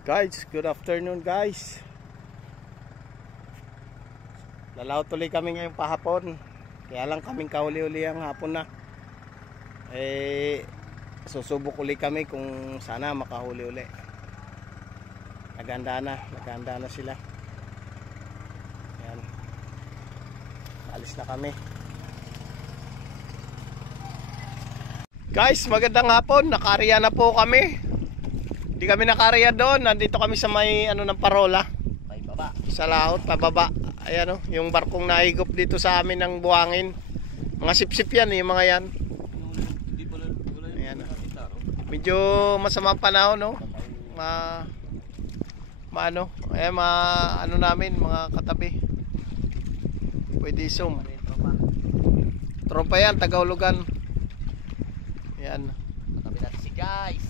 Guys, good afternoon guys. Lalaw tuloy kami ngayong pahapon. Kaya lang kaming kahuli-uli ang hapon na. Susubok uli kami kung sana makahuli uli. Naganda na sila. Ayan. Alis na kami. Guys, magandang hapon. Nakariya na po kami. Hindi kami nakariya doon. Nandito kami sa may ng parola. Pababa. Sa laot, pababa. Ayan yung barkong nahigop dito sa amin ng buhangin. Mga sipsip yan, yung mga yan. Ayan. Medyo masama panahon, no? Namin, mga katabi. Pwede zoom. Tropa yan, Tagaulugan. Ayan. Katabi natin si guys.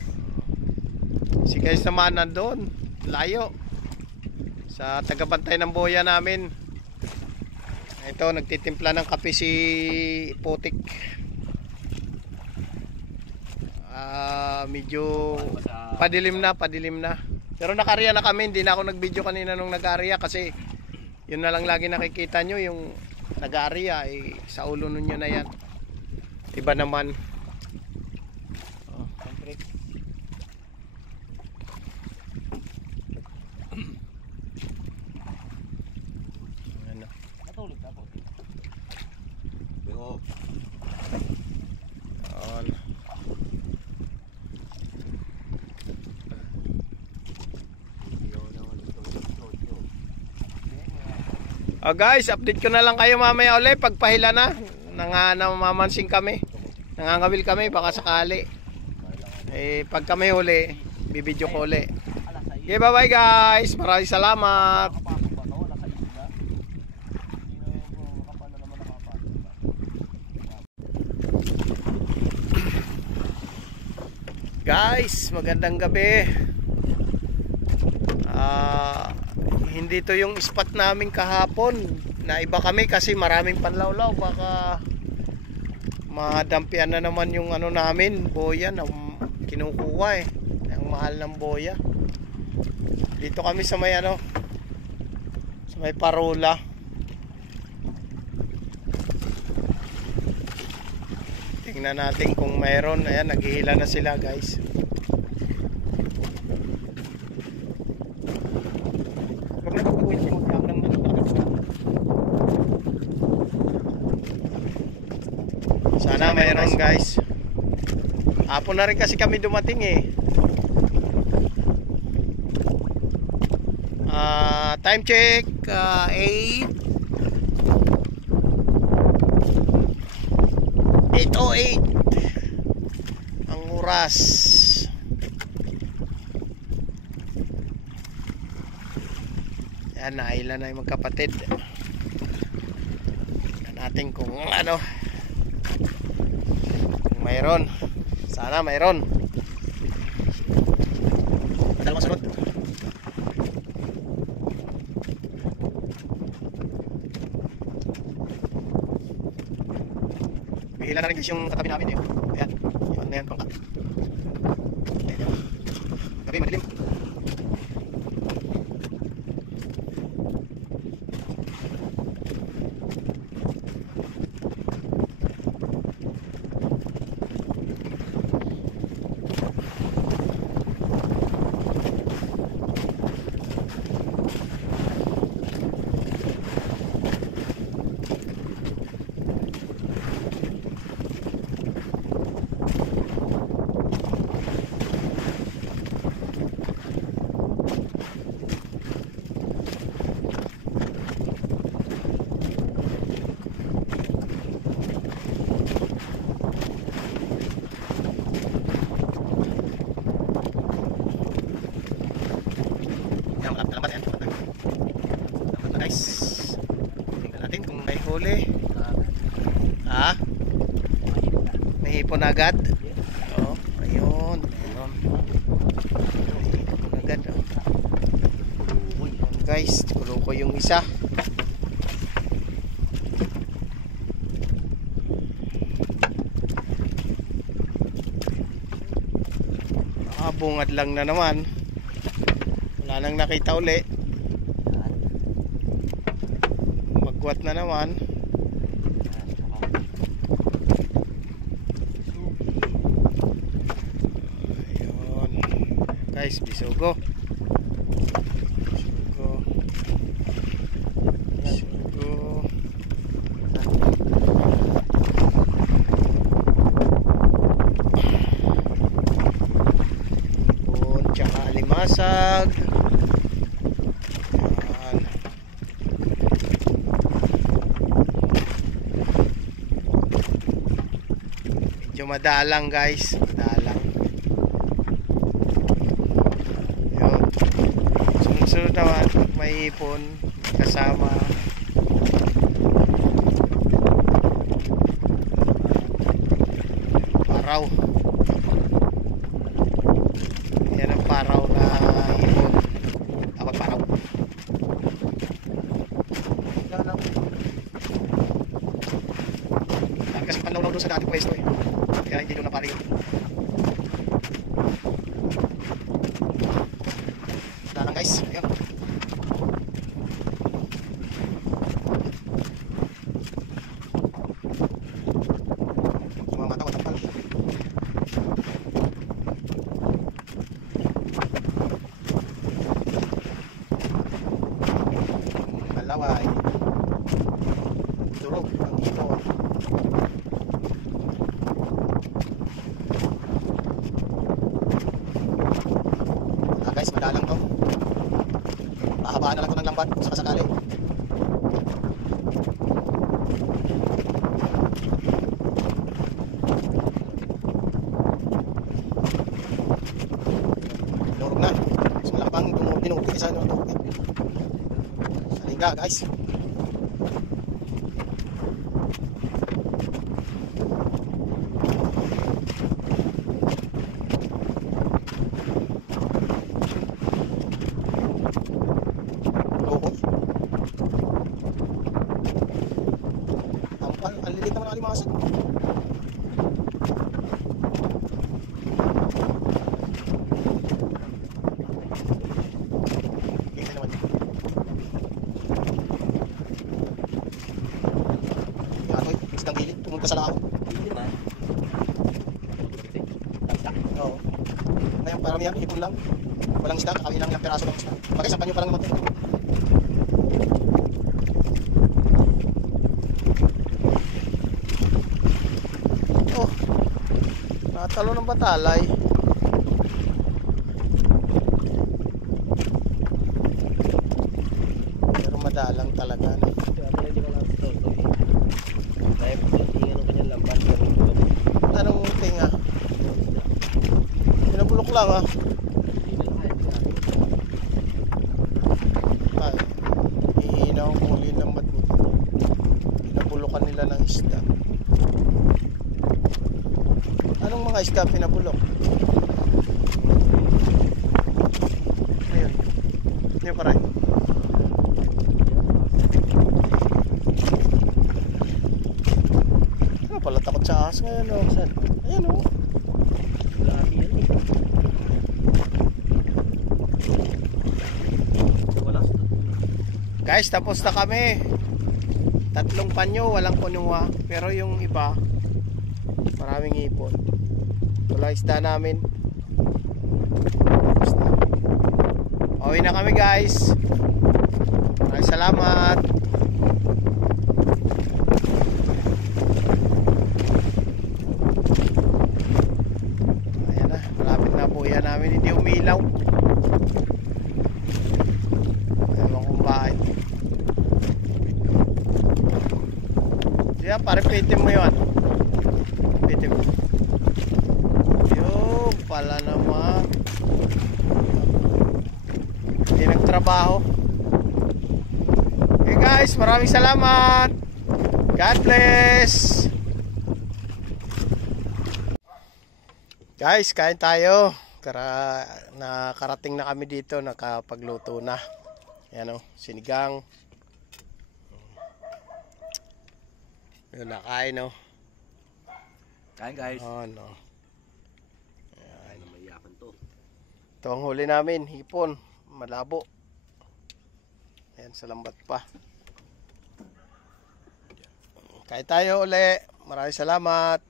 Si guys naman nandun, layo sa tagabantay ng boya namin. Ito, nagtitimpla ng kape si Putik. Medyo padilim na. Pero nakariya na kami. Hindi na ako nag-video kanina nung nag-ariya kasi yun na lang lagi nakikita nyo, yung nag-ariya sa ulo nyo na yan. Iba naman. Guys, update ko na lang kayo mamaya ulit pagpahila na. Namamansin kami. Nangangawil kami baka sakali. Pag kami huli, bibidyo ko uli. Okay, bye bye guys. Maraming salamat. Guys, magandang gabi. Hindi to yung spot namin kahapon. Naiba kami kasi maraming panlawlaw. Baka madampian na naman yung namin, boya na kinukuha ang mahal ng boya. Dito kami sa may sa may parola. Tingnan natin kung mayroon. Ayan, naghihila na sila guys. Sana mayroon guys. Hapon na rin kasi kami dumating time check 8:08 ang oras. Yan, naila na yung magkapatid. Tingnan natin kung mayroon. Sana mayroon. Dalawang sunod. Bihila na rin kasi yung katabi namin Ayan. Yun na yan, pangkat. Ayan. Gabi, madilim. Guys, tingnan natin kung may huli. May hipon agad. Ayun. May hipon agad. Guys, kulo ko yung isa. Bungad lang na naman. Wala nang nakita uli. Yan. Magwat na naman. Ayun. Guys, bisugo. Bisugo. Bisugo. Ipon, tsaka alimasag. Yan. Medyo madalang guys, madalang. Yun. Sunod-sunod naman, may ipon, kasama. Paraw. Yan ang paraw na ipon. Tawag paraw. Dami kasi panlawlaw doon sa dating pwesto eh. Kaya hindi doon naparin. Wala lang guys. Ayun. Mga mata matapal. Malaway. Durog ang ipon. Guys, madalang to. Pahabaan na lang to ng lambat kung sakasakali. Durog na. Mas malaki pang dinugit isa no. Salinga guys. Ang lilit naman ang alimasag. Tingnan naman. Yan ito, isang gilid. Pumunta sa lao. Oo. Ngayon paramihan, ipon lang. Walang isda, kakawin lang ilang peraso ng isda. Bagay, sampan nyo pa lang naman ito. Talo ng batalay. Pero madalang talaga no? Anong tinga? Pinabulok lang ah. Ay, ihina ang huli ng mabuti. Pinabulukan nila ng isda. Anong mga isda pinabulok? Ayun. Ayun pa rin. Ano pala takot sa ahas ngayon o? Ayan o. Guys, tapos na kami. 3 panyo, walang kunuha. Pero yung iba, maraming ipon. Wala isda namin. Pauwi na kami guys. Maraming salamat. Ayan na, malapit na po yan namin. Hindi umilaw. Ewan kung bakit. Diyan, paripitin mo yun. Pitin mo. Yung pala naman. Hindi nagtrabaho. Okay guys, maraming salamat. God bless. Guys, kain tayo. Nakarating na kami dito, nakapagluto na. Ayan o, sinigang. Yun, nakain o. Kain guys. Oh, no. Ayan. Mayakan to. Ito ang huli namin, hipon. malabo. Ayan, sa lambat pa. Kaya tayo uli. Maraming salamat.